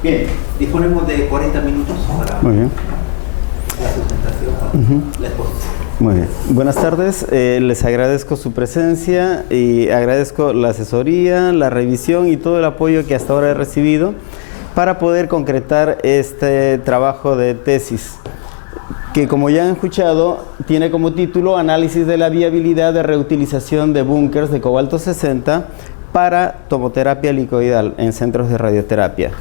Bien, disponemos de 40 minutos para Muy bien. la presentación, la exposición. Muy bien. Buenas tardes, les agradezco su presencia y agradezco la asesoría, la revisión y todo el apoyo que hasta ahora he recibido para poder concretar este trabajo de tesis, que como ya han escuchado, tiene como título Análisis de la viabilidad de reutilización de búnkers de cobalto 60 para tomoterapia helicoidal en centros de radioterapia.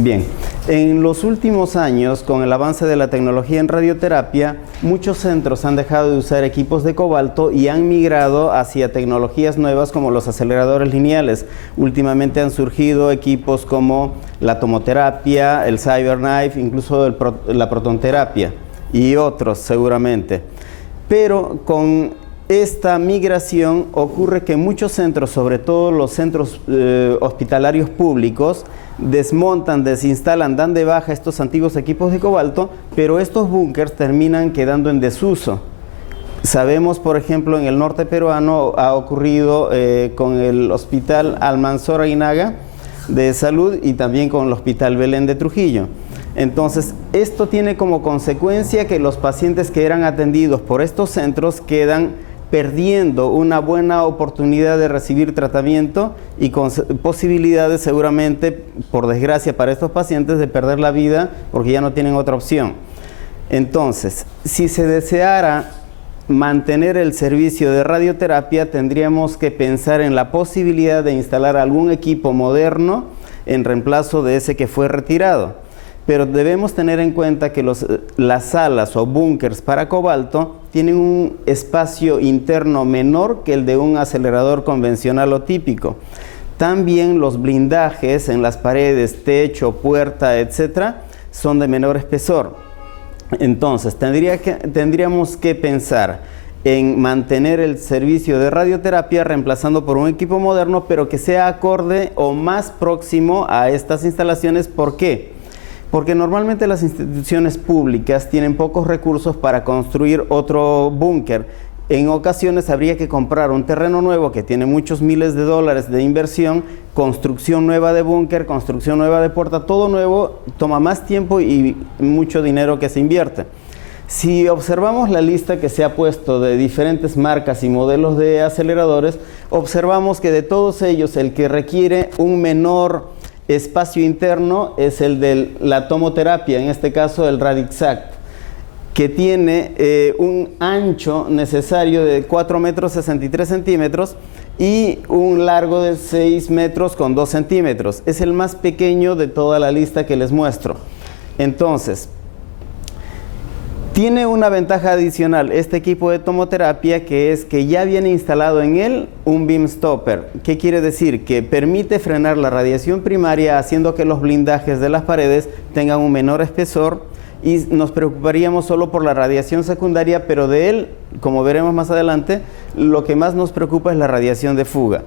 Bien, en los últimos años, con el avance de la tecnología en radioterapia, muchos centros han dejado de usar equipos de cobalto y han migrado hacia tecnologías nuevas como los aceleradores lineales. Últimamente han surgido equipos como la tomoterapia, el CyberKnife, incluso la protonterapia y otros seguramente. Pero con esta migración ocurre que muchos centros, sobre todo los centros hospitalarios públicos, desmontan, desinstalan, dan de baja estos antiguos equipos de cobalto, pero estos búnkers terminan quedando en desuso. Sabemos, por ejemplo, en el norte peruano ha ocurrido con el Hospital Almanzora Aguinaga de Salud y también con el Hospital Belén de Trujillo. Entonces, esto tiene como consecuencia que los pacientes que eran atendidos por estos centros quedan perdiendo una buena oportunidad de recibir tratamiento y con posibilidades seguramente, por desgracia para estos pacientes, de perder la vida porque ya no tienen otra opción. Entonces, si se deseara mantener el servicio de radioterapia, tendríamos que pensar en la posibilidad de instalar algún equipo moderno en reemplazo de ese que fue retirado. Pero debemos tener en cuenta que las salas o búnkers para cobalto tienen un espacio interno menor que el de un acelerador convencional o típico. También los blindajes en las paredes, techo, puerta, etcétera, son de menor espesor. Entonces, tendríamos que pensar en mantener el servicio de radioterapia reemplazando por un equipo moderno, pero que sea acorde o más próximo a estas instalaciones. ¿Por qué? Porque normalmente las instituciones públicas tienen pocos recursos para construir otro búnker. En ocasiones habría que comprar un terreno nuevo que tiene muchos miles de dólares de inversión, construcción nueva de búnker, construcción nueva de puerta, todo nuevo toma más tiempo y mucho dinero que se invierte. Si observamos la lista que se ha puesto de diferentes marcas y modelos de aceleradores, observamos que de todos ellos el que requiere un menor espacio interno es el de la tomoterapia, en este caso el Radixact, que tiene un ancho necesario de 4 metros 63 centímetros y un largo de 6 metros con 2 centímetros. Es el más pequeño de toda la lista que les muestro. Entonces, tiene una ventaja adicional este equipo de tomoterapia, que es que ya viene instalado en él un beam stopper. ¿Qué quiere decir? Que permite frenar la radiación primaria haciendo que los blindajes de las paredes tengan un menor espesor y nos preocuparíamos solo por la radiación secundaria, pero de él, como veremos más adelante, lo que más nos preocupa es la radiación de fuga.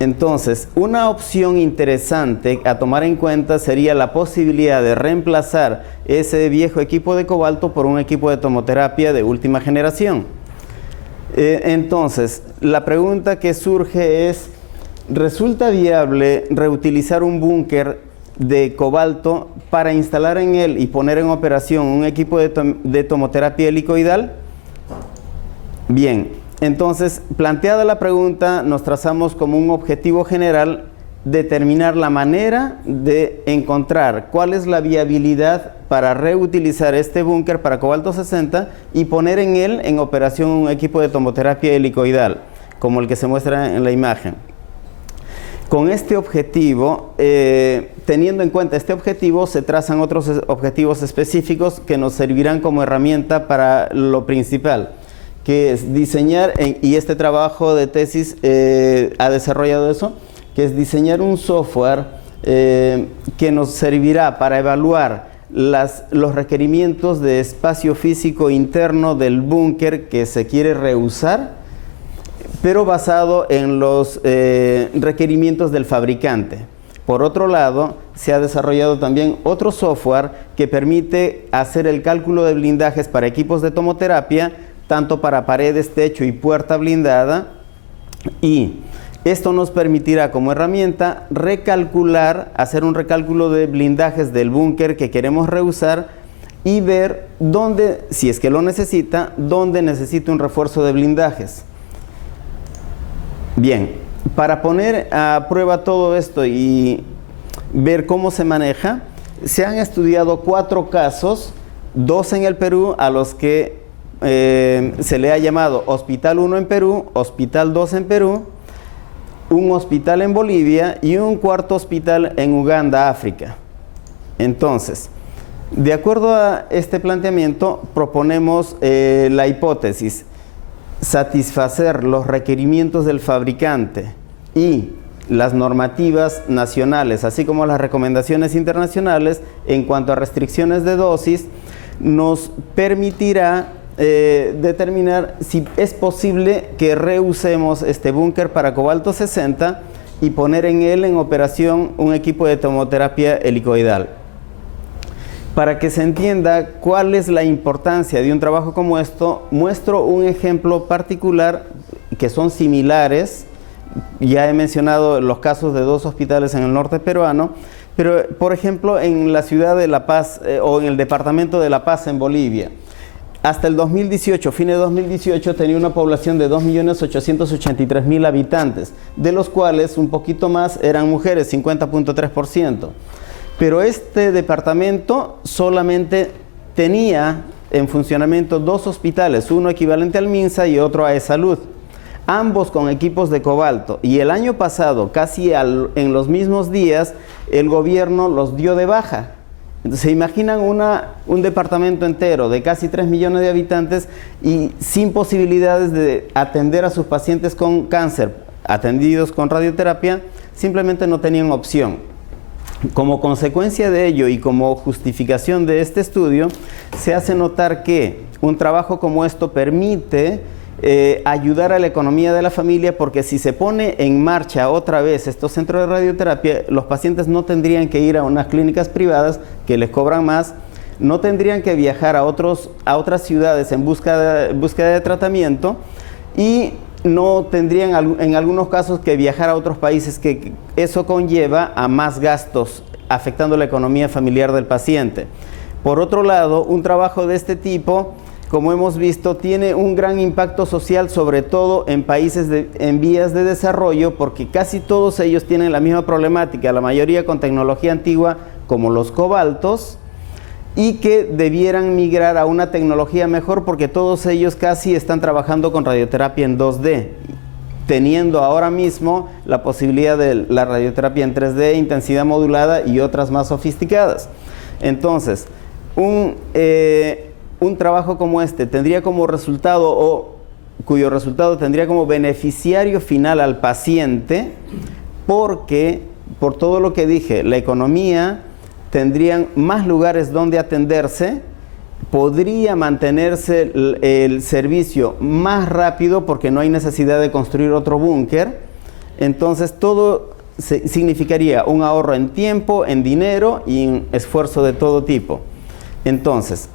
Entonces, una opción interesante a tomar en cuenta sería la posibilidad de reemplazar ese viejo equipo de cobalto por un equipo de tomoterapia de última generación. Entonces, la pregunta que surge es, ¿resulta viable reutilizar un búnker de cobalto para instalar en él y poner en operación un equipo de tomoterapia helicoidal? Bien. Entonces, planteada la pregunta, nos trazamos como un objetivo general determinar la manera de encontrar cuál es la viabilidad para reutilizar este búnker para cobalto 60 y poner en él en operación un equipo de tomoterapia helicoidal, como el que se muestra en la imagen. Con este objetivo, teniendo en cuenta este objetivo, se trazan otros objetivos específicos que nos servirán como herramienta para lo principal, que es diseñar, y este trabajo de tesis ha desarrollado eso, que es diseñar un software que nos servirá para evaluar los requerimientos de espacio físico interno del búnker que se quiere reusar, pero basado en los requerimientos del fabricante. Por otro lado, se ha desarrollado también otro software que permite hacer el cálculo de blindajes para equipos de tomoterapia, tanto para paredes, techo y puerta blindada, y Esto nos permitirá como herramienta hacer un recálculo de blindajes del búnker que queremos reusar y ver dónde, si es que lo necesita, dónde necesita un refuerzo de blindajes. Bien, para poner a prueba todo esto y ver cómo se maneja, se han estudiado 4 casos, 2 en el Perú, a los que se le ha llamado Hospital 1 en Perú, Hospital 2 en Perú, un hospital en Bolivia y un 4º hospital en Uganda, África. Entonces, de acuerdo a este planteamiento, proponemos la hipótesis: satisfacer los requerimientos del fabricante y las normativas nacionales, así como las recomendaciones internacionales en cuanto a restricciones de dosis, nos permitirá determinar si es posible que reusemos este búnker para cobalto 60 y poner en él en operación un equipo de tomoterapia helicoidal. Para que se entienda cuál es la importancia de un trabajo como esto, muestro un ejemplo particular que son similares. Ya he mencionado los casos de 2 hospitales en el norte peruano, pero por ejemplo en la ciudad de La Paz o en el departamento de La Paz en Bolivia. Hasta el 2018, fin de 2018, tenía una población de 2.883.000 habitantes, de los cuales un poquito más eran mujeres, 50.3%. Pero este departamento solamente tenía en funcionamiento 2 hospitales, uno equivalente al MINSA y otro a E-Salud, ambos con equipos de cobalto. Y el año pasado, casi en los mismos días, el gobierno los dio de baja. Entonces, se imaginan un departamento entero de casi 3 millones de habitantes y sin posibilidades de atender a sus pacientes con cáncer, atendidos con radioterapia, simplemente no tenían opción. Como consecuencia de ello y como justificación de este estudio, se hace notar que un trabajo como esto permite ayudar a la economía de la familia, porque si se pone en marcha otra vez estos centros de radioterapia, los pacientes no tendrían que ir a unas clínicas privadas que les cobran más, no tendrían que viajar a otras ciudades en búsqueda de tratamiento y no tendrían en algunos casos que viajar a otros países, que eso conlleva a más gastos afectando la economía familiar del paciente. Por otro lado, un trabajo de este tipo, como hemos visto, tiene un gran impacto social, sobre todo en países en vías de desarrollo, porque casi todos ellos tienen la misma problemática, la mayoría con tecnología antigua como los cobaltos, y que debieran migrar a una tecnología mejor, porque todos ellos casi están trabajando con radioterapia en 2D, teniendo ahora mismo la posibilidad de la radioterapia en 3D, intensidad modulada y otras más sofisticadas. Entonces, un trabajo como este tendría como resultado, o cuyo resultado tendría como beneficiario final al paciente, porque, por todo lo que dije, la economía, tendrían más lugares donde atenderse, podría mantenerse el servicio más rápido porque no hay necesidad de construir otro búnker. Entonces todo significaría un ahorro en tiempo, en dinero y en esfuerzo de todo tipo. Entonces,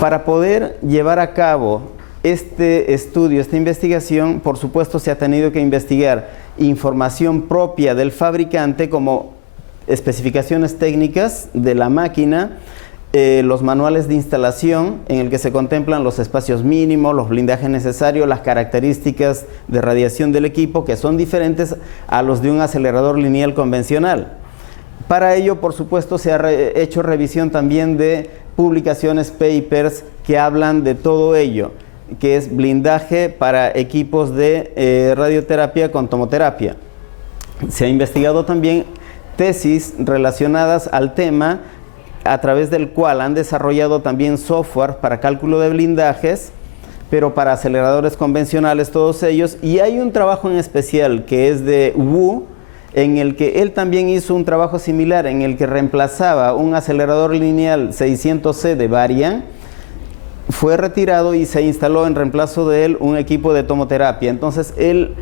para poder llevar a cabo este estudio, esta investigación, por supuesto se ha tenido que investigar información propia del fabricante, como especificaciones técnicas de la máquina, los manuales de instalación en el que se contemplan los espacios mínimos, los blindajes necesarios, las características de radiación del equipo, que son diferentes a los de un acelerador lineal convencional. Para ello, por supuesto, se ha hecho revisión también de publicaciones, papers, que hablan de todo ello, que es blindaje para equipos de radioterapia con tomoterapia. Se ha investigado también tesis relacionadas al tema, a través del cual han desarrollado también software para cálculo de blindajes, pero para aceleradores convencionales todos ellos. Y hay un trabajo en especial que es de Wu, en el que él también hizo un trabajo similar, en el que reemplazaba un acelerador lineal 600C de Varian, fue retirado y se instaló en reemplazo de él un equipo de tomoterapia. Entonces él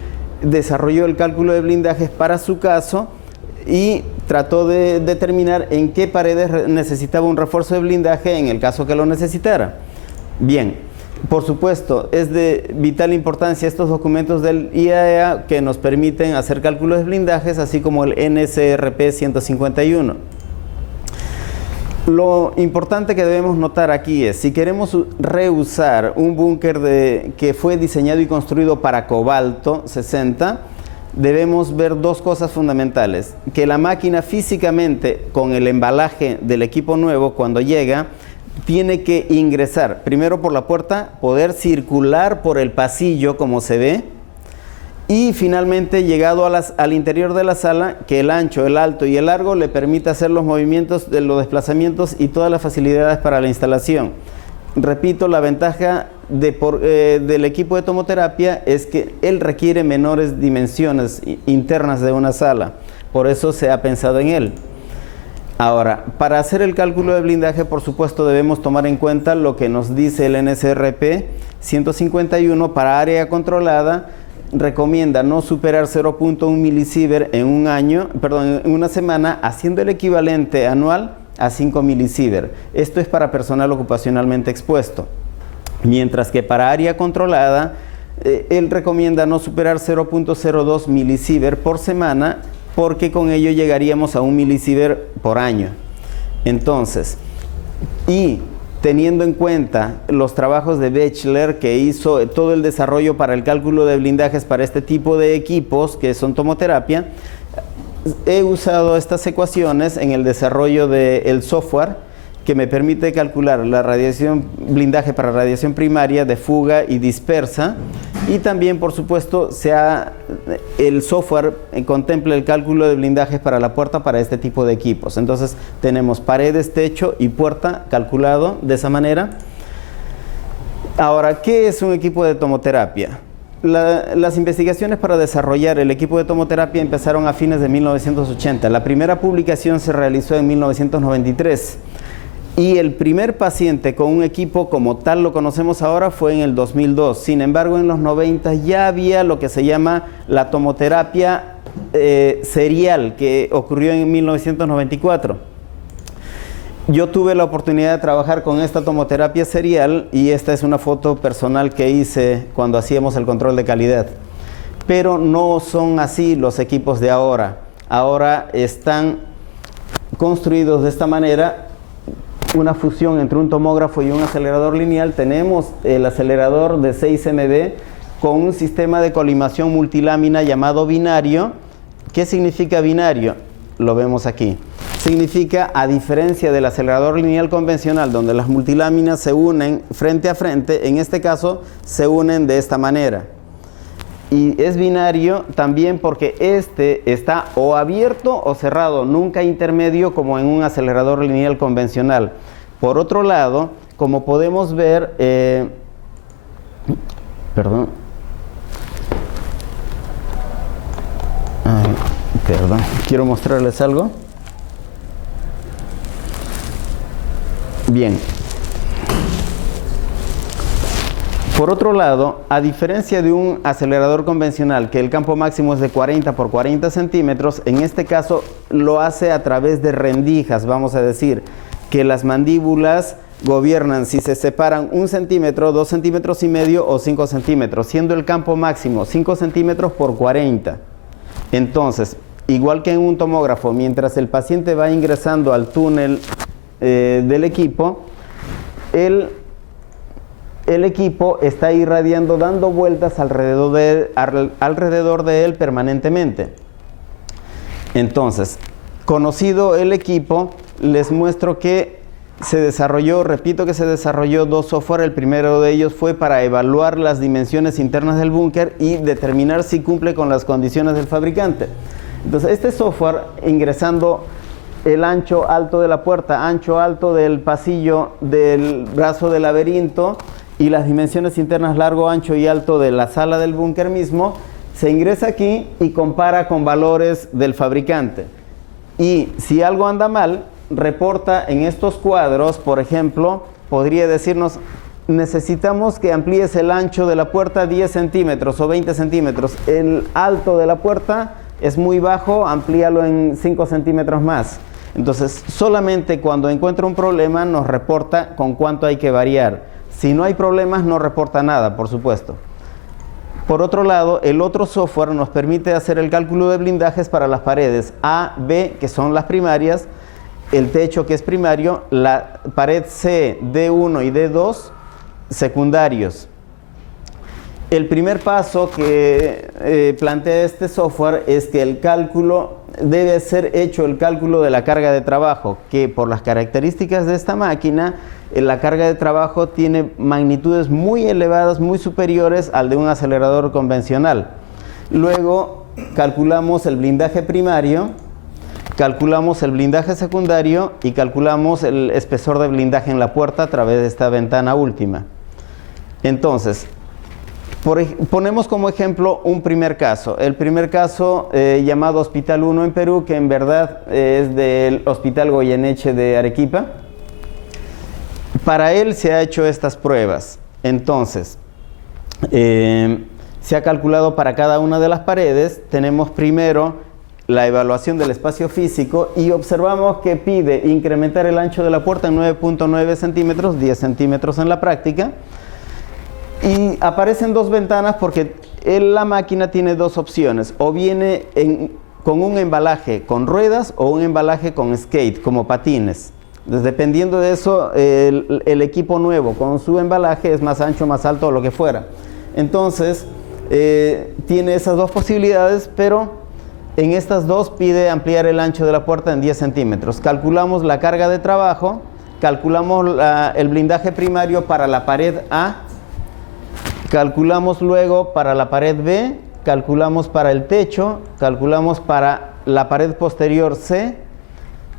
desarrolló el cálculo de blindajes para su caso y trató de determinar en qué paredes necesitaba un refuerzo de blindaje en el caso que lo necesitara. Bien, Por supuesto, es de vital importancia estos documentos del IAEA que nos permiten hacer cálculos de blindajes, así como el NSRP 151. Lo importante que debemos notar aquí es, si queremos reusar un búnker que fue diseñado y construido para cobalto 60, debemos ver dos cosas fundamentales. Que la máquina físicamente, con el embalaje del equipo nuevo, cuando llega, tiene que ingresar primero por la puerta, poder circular por el pasillo como se ve, y finalmente, llegado al interior de la sala, que el ancho, el alto y el largo le permita hacer los movimientos, los desplazamientos y todas las facilidades para la instalación. Repito, la ventaja del equipo de tomoterapia es que él requiere menores dimensiones internas de una sala. Por eso se ha pensado en él. Ahora, para hacer el cálculo de blindaje, por supuesto, debemos tomar en cuenta lo que nos dice el NSRP 151 para área controlada. Recomienda no superar 0.1 milisievert en una semana, haciendo el equivalente anual a 5 milisievert. Esto es para personal ocupacionalmente expuesto. Mientras que para área controlada, él recomienda no superar 0.02 milisievert por semana, porque con ello llegaríamos a 1 milisievert por año. Entonces, y teniendo en cuenta los trabajos de Bechler, que hizo todo el desarrollo para el cálculo de blindajes para este tipo de equipos que son tomoterapia, he usado estas ecuaciones en el desarrollo del software que me permite calcular la blindaje para radiación primaria de fuga y dispersa, y también, por supuesto, el software contempla el cálculo de blindajes para la puerta para este tipo de equipos. Entonces tenemos paredes, techo y puerta calculado de esa manera. Ahora, ¿qué es un equipo de tomoterapia? Las investigaciones para desarrollar el equipo de tomoterapia empezaron a fines de 1980. La primera publicación se realizó en 1993. Y el primer paciente con un equipo como tal lo conocemos ahora fue en el 2002. Sin embargo, en los 90 ya había lo que se llama la tomoterapia serial, que ocurrió en 1994. Yo tuve la oportunidad de trabajar con esta tomoterapia serial, y esta es una foto personal que hice cuando hacíamos el control de calidad. Pero no son así los equipos de ahora. Ahora están construidos de esta manera, una fusión entre un tomógrafo y un acelerador lineal. Tenemos el acelerador de 6 MB con un sistema de colimación multilámina llamado binario. ¿Qué significa binario? Lo vemos aquí. Significa, a diferencia del acelerador lineal convencional, donde las multiláminas se unen frente a frente, en este caso se unen de esta manera. Y es binario también porque este está o abierto o cerrado, nunca intermedio como en un acelerador lineal convencional. Por otro lado, como podemos ver, quiero mostrarles algo. Bien. Por otro lado, a diferencia de un acelerador convencional, que el campo máximo es de 40 por 40 centímetros, en este caso lo hace a través de rendijas, vamos a decir, que las mandíbulas gobiernan si se separan 1 centímetro, 2 centímetros y medio o 5 centímetros, siendo el campo máximo 5 centímetros por 40. Entonces, igual que en un tomógrafo, mientras el paciente va ingresando al túnel del equipo, el equipo está irradiando, dando vueltas alrededor de él permanentemente. Entonces, conocido el equipo, les muestro que se desarrolló, repito que se desarrolló 2 software. El primero de ellos fue para evaluar las dimensiones internas del búnker y determinar si cumple con las condiciones del fabricante. Entonces, este software, ingresando el ancho alto de la puerta, ancho alto del pasillo del brazo del laberinto, y las dimensiones internas largo, ancho y alto de la sala del búnker mismo, se ingresa aquí y compara con valores del fabricante. Y si algo anda mal, reporta en estos cuadros. Por ejemplo, podría decirnos: necesitamos que amplíes el ancho de la puerta 10 centímetros o 20 centímetros. El alto de la puerta es muy bajo, amplíalo en 5 centímetros más. Entonces, solamente cuando encuentra un problema nos reporta con cuánto hay que variar. Si no hay problemas, no reporta nada, por supuesto. Por otro lado, el otro software nos permite hacer el cálculo de blindajes para las paredes A, B, que son las primarias, el techo, que es primario, la pared C, D1 y D2, secundarios. El primer paso que plantea este software es que el cálculo debe ser hecho, el cálculo de la carga de trabajo, que por las características de esta máquina, la carga de trabajo tiene magnitudes muy elevadas, muy superiores al de un acelerador convencional. Luego calculamos el blindaje primario, calculamos el blindaje secundario y calculamos el espesor de blindaje en la puerta a través de esta ventana última. Entonces, ponemos como ejemplo un primer caso. El primer caso llamado Hospital 1 en Perú, que en verdad es del Hospital Goyeneche de Arequipa. Para él se ha hecho estas pruebas. Entonces, se ha calculado para cada una de las paredes. Tenemos primero la evaluación del espacio físico y observamos que pide incrementar el ancho de la puerta en 9.9 centímetros, 10 centímetros en la práctica. Y aparecen dos ventanas porque la máquina tiene dos opciones. O viene con un embalaje con ruedas o un embalaje con skate, como patines. Entonces, dependiendo de eso, el equipo nuevo con su embalaje es más ancho, más alto o lo que fuera. Entonces, tiene esas dos posibilidades, pero en estas dos pide ampliar el ancho de la puerta en 10 centímetros. Calculamos la carga de trabajo, calculamos el blindaje primario para la pared A, calculamos luego para la pared B, calculamos para el techo, calculamos para la pared posterior C,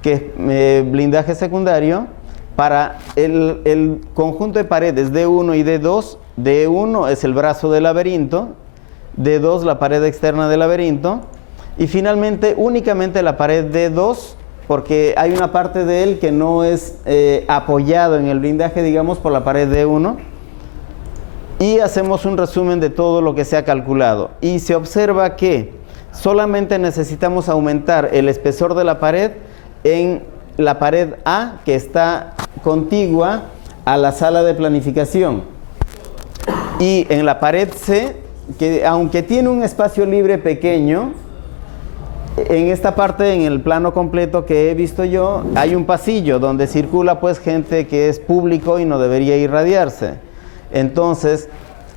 que es blindaje secundario, para el conjunto de paredes D1 y D2. D1 es el brazo del laberinto, D2 la pared externa del laberinto, y finalmente únicamente la pared D2, porque hay una parte de él que no es apoyado en el blindaje, digamos, por la pared D1. Y hacemos un resumen de todo lo que se ha calculado. Y se observa que solamente necesitamos aumentar el espesor de la pared en la pared A, que está contigua a la sala de planificación. Y en la pared C, que aunque tiene un espacio libre pequeño, en esta parte, en el plano completo que he visto yo, hay un pasillo donde circula pues gente que es público y no debería irradiarse. Entonces,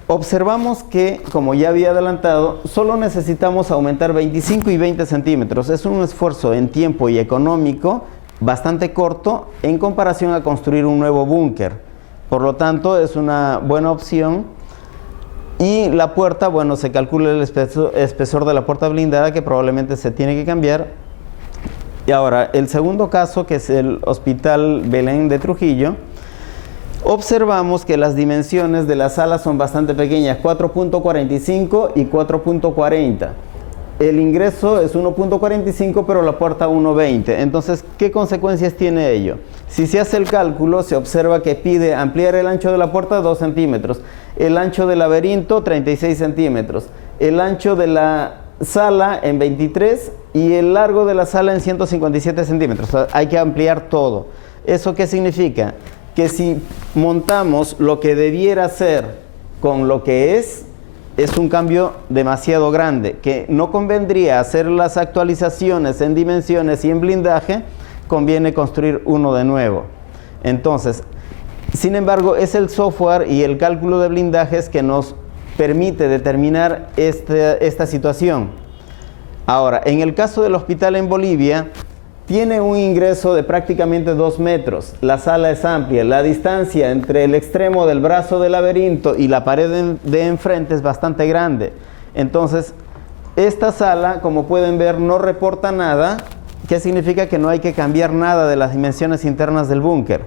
observamos que, como ya había adelantado, solo necesitamos aumentar 25 y 20 centímetros. Es un esfuerzo en tiempo y económico bastante corto en comparación a construir un nuevo búnker. Por lo tanto, es una buena opción. Y la puerta, bueno, se calcula el espesor de la puerta blindada, que probablemente se tiene que cambiar. Y ahora, el segundo caso, que es el Hospital Belén de Trujillo, observamos que las dimensiones de la sala son bastante pequeñas, 4.45 y 4.40. El ingreso es 1.45, pero la puerta 1.20. Entonces, ¿qué consecuencias tiene ello? Si se hace el cálculo, se observa que pide ampliar el ancho de la puerta 2 centímetros, el ancho del laberinto 36 centímetros, el ancho de la sala en 23 y el largo de la sala en 157 centímetros. O sea, hay que ampliar todo. ¿Eso qué significa? Que si montamos lo que debiera ser con lo que es un cambio demasiado grande, que no convendría hacer las actualizaciones en dimensiones y en blindaje, conviene construir uno de nuevo. Entonces, sin embargo, es el software y el cálculo de blindajes que nos permite determinar esta situación. Ahora, en el caso del hospital en Bolivia, tiene un ingreso de prácticamente 2 metros. La sala es amplia. La distancia entre el extremo del brazo del laberinto y la pared de enfrente es bastante grande. Entonces, esta sala, como pueden ver, no reporta nada, que significa que no hay que cambiar nada de las dimensiones internas del búnker.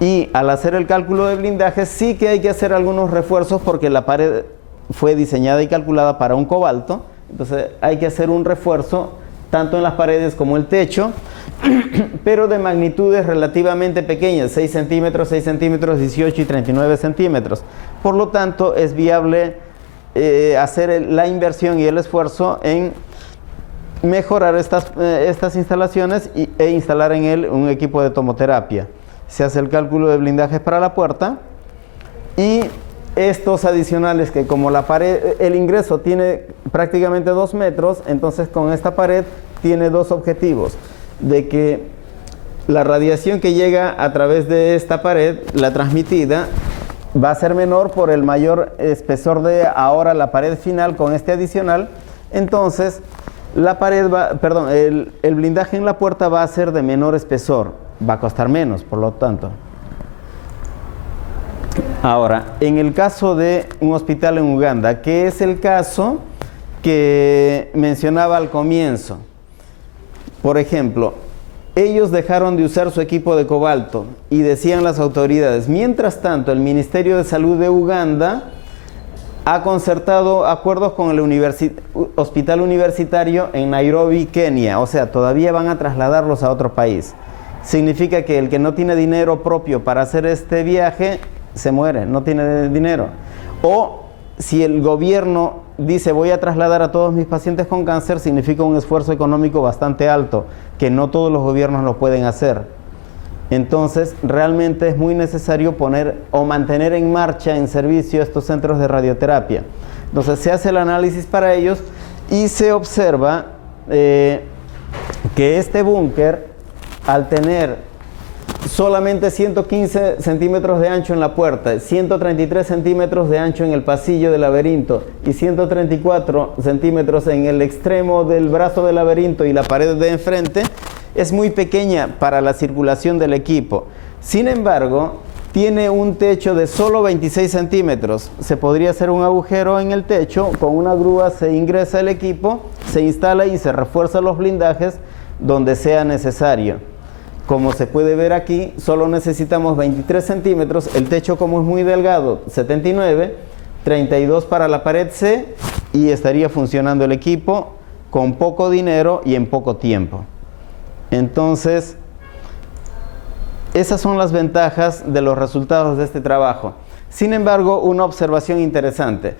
Y al hacer el cálculo de blindaje, sí que hay que hacer algunos refuerzos porque la pared fue diseñada y calculada para un cobalto. Entonces, hay que hacer un refuerzo tanto en las paredes como el techo, pero de magnitudes relativamente pequeñas, 6 centímetros, 6 centímetros, 18 y 39 centímetros. Por lo tanto, es viable hacer la inversión y el esfuerzo en mejorar estas instalaciones e instalar en él un equipo de tomoterapia. Se hace el cálculo de blindajes para la puerta Y estos adicionales que como la pared, el ingreso tiene prácticamente 2 metros, entonces con esta pared tiene dos objetivos, de que la radiación que llega a través de esta pared, la transmitida, va a ser menor por el mayor espesor de ahora la pared final con este adicional. Entonces la pared el blindaje en la puerta va a ser de menor espesor, va a costar menos, por lo tanto. Ahora, en el caso de un hospital en Uganda, que es el caso que mencionaba al comienzo, por ejemplo, ellos dejaron de usar su equipo de cobalto y decían las autoridades, mientras tanto el Ministerio de Salud de Uganda ha concertado acuerdos con el hospital universitario en Nairobi, Kenia, o sea, todavía van a trasladarlos a otro país. Significa que el que no tiene dinero propio para hacer este viaje se muere, no tiene dinero. O si el gobierno dice voy a trasladar a todos mis pacientes con cáncer, significa un esfuerzo económico bastante alto, que no todos los gobiernos lo pueden hacer. Entonces, realmente es muy necesario poner o mantener en marcha, en servicio, estos centros de radioterapia. Entonces, se hace el análisis para ellos y se observa que este búnker, al tener solamente 115 centímetros de ancho en la puerta, 133 centímetros de ancho en el pasillo del laberinto y 134 centímetros en el extremo del brazo del laberinto y la pared de enfrente, es muy pequeña para la circulación del equipo. Sin embargo, tiene un techo de solo 26 centímetros. Se podría hacer un agujero en el techo, con una grúa se ingresa el equipo, se instala y se refuerza los blindajes donde sea necesario. Como se puede ver aquí, solo necesitamos 23 centímetros, el techo como es muy delgado, 79, 32 para la pared C y estaría funcionando el equipo con poco dinero y en poco tiempo. Entonces, esas son las ventajas de los resultados de este trabajo. Sin embargo, una observación interesante.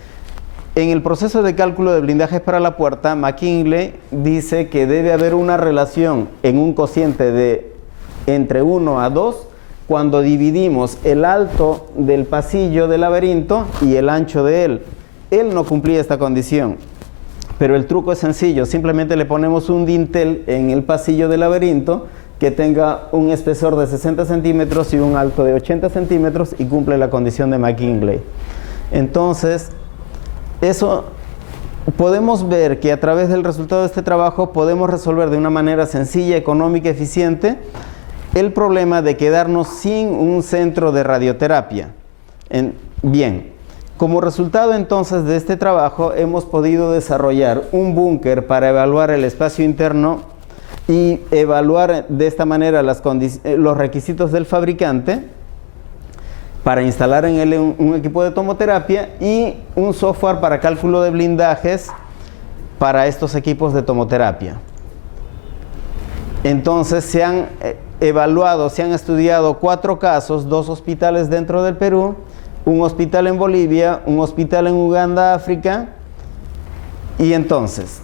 En el proceso de cálculo de blindajes para la puerta, McKinley dice que debe haber una relación en un cociente de entre 1 a 2 cuando dividimos el alto del pasillo del laberinto y el ancho de él. Él no cumplía esta condición, pero el truco es sencillo. Simplemente le ponemos un dintel en el pasillo del laberinto que tenga un espesor de 60 centímetros y un alto de 80 centímetros y cumple la condición de McKinley. Entonces, eso podemos ver que a través del resultado de este trabajo podemos resolver de una manera sencilla, económica, eficiente el problema de quedarnos sin un centro de radioterapia. Bien, como resultado entonces de este trabajo hemos podido desarrollar un búnker para evaluar el espacio interno y evaluar de esta manera los requisitos del fabricante para instalar en él un equipo de tomoterapia y un software para cálculo de blindajes para estos equipos de tomoterapia. Entonces se han evaluado, se han estudiado 4 casos, 2 hospitales dentro del Perú, un hospital en Bolivia, un hospital en Uganda, África. Y entonces,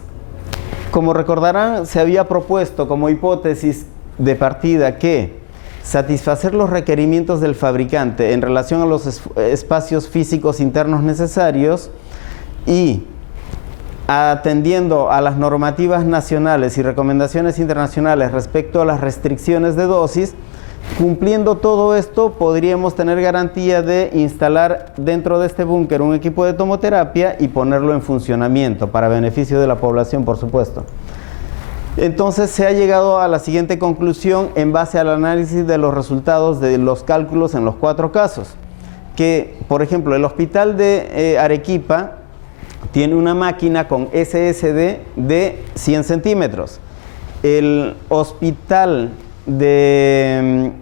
como recordarán, se había propuesto como hipótesis de partida que satisfacer los requerimientos del fabricante en relación a los espacios físicos internos necesarios y atendiendo a las normativas nacionales y recomendaciones internacionales respecto a las restricciones de dosis, cumpliendo todo esto, podríamos tener garantía de instalar dentro de este búnker un equipo de tomoterapia y ponerlo en funcionamiento para beneficio de la población, por supuesto. Entonces se ha llegado a la siguiente conclusión en base al análisis de los resultados de los cálculos en los 4 casos. Que, por ejemplo, el hospital de Arequipa tiene una máquina con SSD de 100 centímetros. El hospital de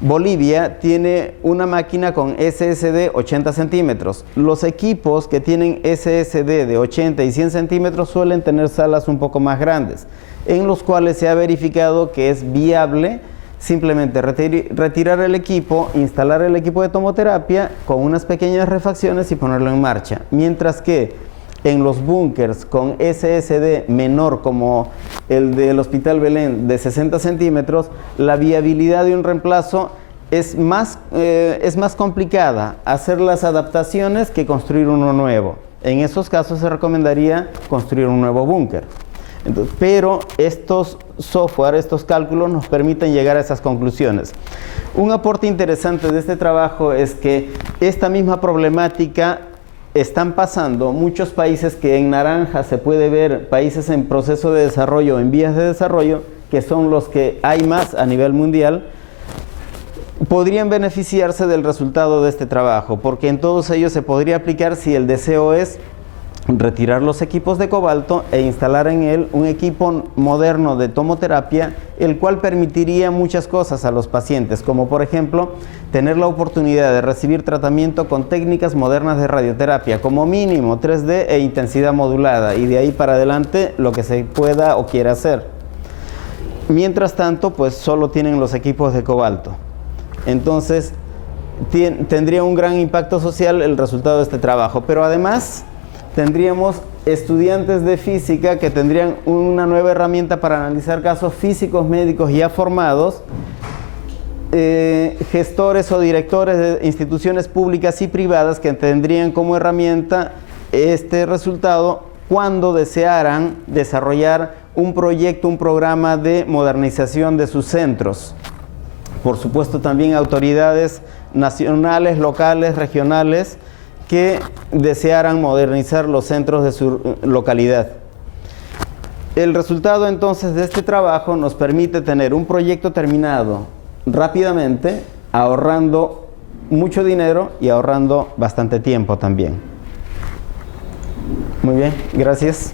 Bolivia tiene una máquina con SSD 80 centímetros. Los equipos que tienen SSD de 80 y 100 centímetros suelen tener salas un poco más grandes, en los cuales se ha verificado que es viable simplemente retirar el equipo, instalar el equipo de tomoterapia con unas pequeñas refacciones y ponerlo en marcha. Mientras que en los búnkers con SSD menor, como el del Hospital Belén de 60 centímetros, la viabilidad de un reemplazo es más complicada hacer las adaptaciones que construir uno nuevo. En esos casos se recomendaría construir un nuevo búnker. Pero estos software, estos cálculos nos permiten llegar a esas conclusiones. Un aporte interesante de este trabajo es que esta misma problemática están pasando muchos países que en naranja se puede ver países en proceso de desarrollo, en vías de desarrollo, que son los que hay más a nivel mundial, podrían beneficiarse del resultado de este trabajo, porque en todos ellos se podría aplicar si el deseo es retirar los equipos de cobalto e instalar en él un equipo moderno de tomoterapia, el cual permitiría muchas cosas a los pacientes, como por ejemplo tener la oportunidad de recibir tratamiento con técnicas modernas de radioterapia, como mínimo 3D e intensidad modulada, y de ahí para adelante lo que se pueda o quiera hacer. Mientras tanto, pues solo tienen los equipos de cobalto. Entonces, tendría un gran impacto social el resultado de este trabajo, pero además tendríamos estudiantes de física que tendrían una nueva herramienta para analizar casos físicos médicos ya formados, gestores o directores de instituciones públicas y privadas que tendrían como herramienta este resultado cuando desearan desarrollar un proyecto, un programa de modernización de sus centros. Por supuesto, también autoridades nacionales, locales, regionales, que desearan modernizar los centros de su localidad. El resultado entonces de este trabajo nos permite tener un proyecto terminado rápidamente, ahorrando mucho dinero y ahorrando bastante tiempo también. Muy bien, gracias.